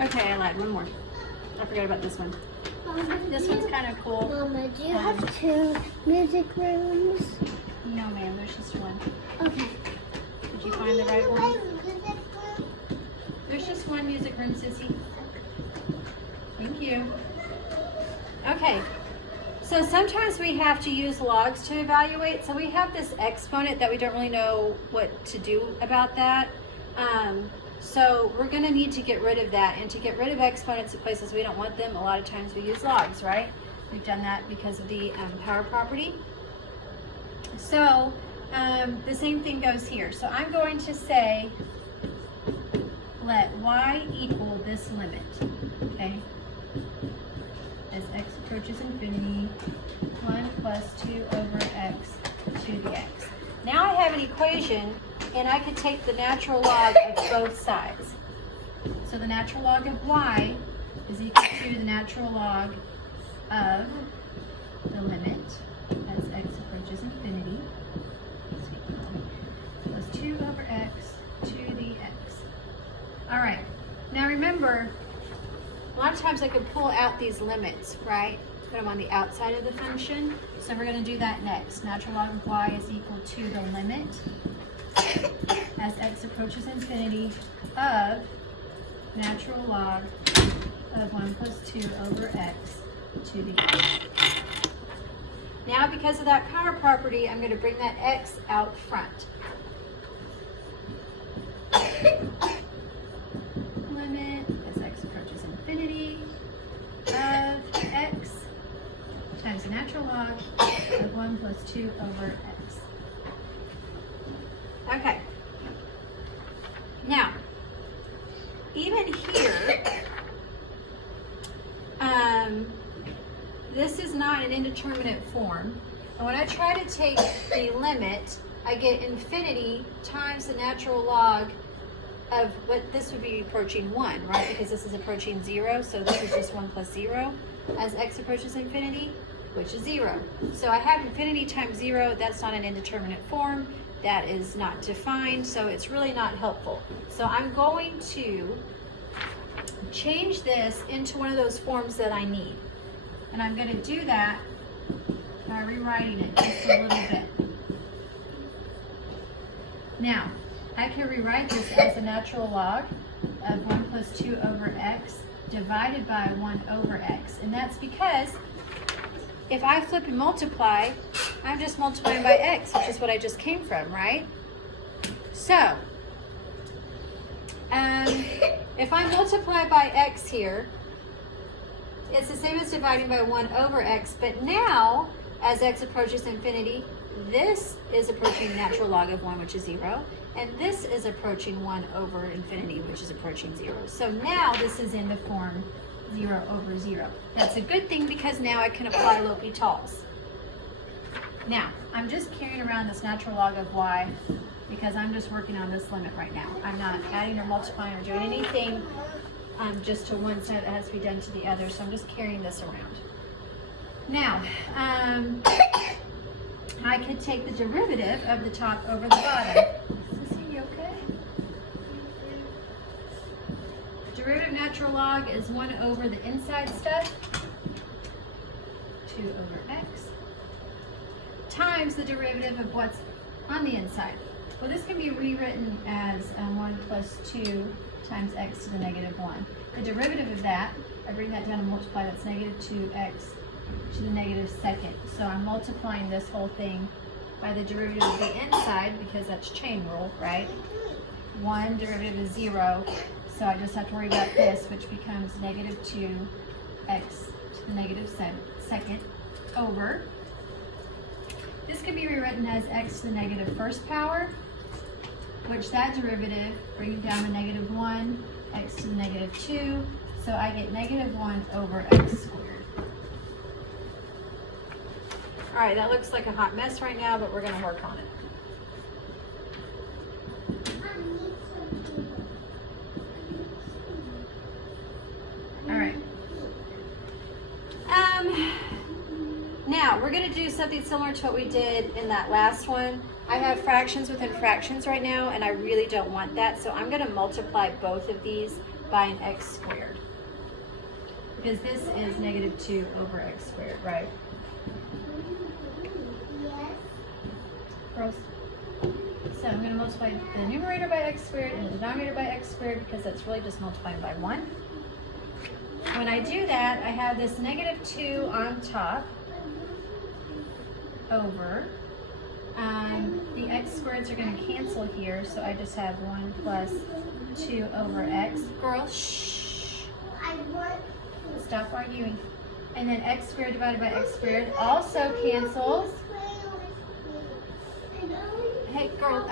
Okay, I lied. One more. I forgot about this one. Mama, This one's kind of cool. Mama, do you have two music rooms? No, ma'am. There's just one. Okay. Did you find the right one? There's just one music room, Sissy. Thank you. Okay. So sometimes we have to use logs to evaluate. So we have this exponent that we don't really know what to do about that. So we're going to need to get rid of that. And to get rid of exponents in places we don't want them, a lot of times we use logs, right? We've done that because of the power property. So the same thing goes here. So I'm going to say, let y equal this limit, okay? As x approaches infinity, 1 plus 2 over x to the x. Now I have an equation, and I could take the natural log of both sides. So the natural log of y is equal to the natural log of the limit as x approaches infinity, plus 2 over x to the x. All right, now remember, a lot of times I could pull out these limits, right? Put them on the outside of the function. So we're going to do that next. Natural log of y is equal to the limit as x approaches infinity of natural log of 1 plus 2 over x to the x. Now because of that power property, I'm going to bring that x out front. Limit as x approaches infinity of x times the natural log of 1 plus 2 over x. Okay. Now, even here, this is not an indeterminate form. And when I try to take the limit, I get infinity times the natural log of what this would be approaching 1, right? Because this is approaching 0, so this is just 1 plus 0 as x approaches infinity, which is 0. So I have infinity times 0. That's not an indeterminate form. That is not defined, so it's really not helpful. So I'm going to change this into one of those forms that I need. And I'm going to do that by rewriting it just a little bit. Now, I can rewrite this as a natural log of 1 plus 2 over x divided by 1 over x. And that's because if I flip and multiply, I'm just multiplying by x, which is what I just came from, right? So, if I multiply by x here, it's the same as dividing by 1 over x, but now, as x approaches infinity, this is approaching natural log of 1, which is 0, and this is approaching 1 over infinity, which is approaching 0. So now this is in the form 0 over 0. That's a good thing because now I can apply L'Hopital's. Now, I'm just carrying around this natural log of y because I'm just working on this limit right now. I'm not adding or multiplying or doing anything just to one side that has to be done to the other, so I'm just carrying this around. Now, I could take the derivative of the top over the bottom. Is he okay? Derivative natural log is 1 over the inside stuff, 2 over x, times the derivative of what's on the inside. Well, this can be rewritten as 1 plus 2 times x to the negative 1. The derivative of that, I bring that down and multiply, that's negative 2x to the negative second. So I'm multiplying this whole thing by the derivative of the inside because that's chain rule, right? 1 derivative is 0, so I just have to worry about this, which becomes negative 2x to the negative second over. This can be rewritten as x to the negative first power, which that derivative brings down the negative 1, x to the negative 2, so I get negative 1 over x squared. All right, that looks like a hot mess right now, but we're going to work on it. All right. Now, we're going to do something similar to what we did in that last one. I have fractions within fractions right now, and I really don't want that, so I'm going to multiply both of these by an x squared. Because this is negative 2 over x squared, right? Yes. Girls? So I'm going to multiply the numerator by x squared and the denominator by x squared because that's really just multiplying by 1. When I do that, I have this negative 2 on top over. The x squareds are going to cancel here, so I just have 1 plus 2 over x. Girls, shh. I want. Stop arguing. And then x squared divided by x squared also cancels. Hey, girl,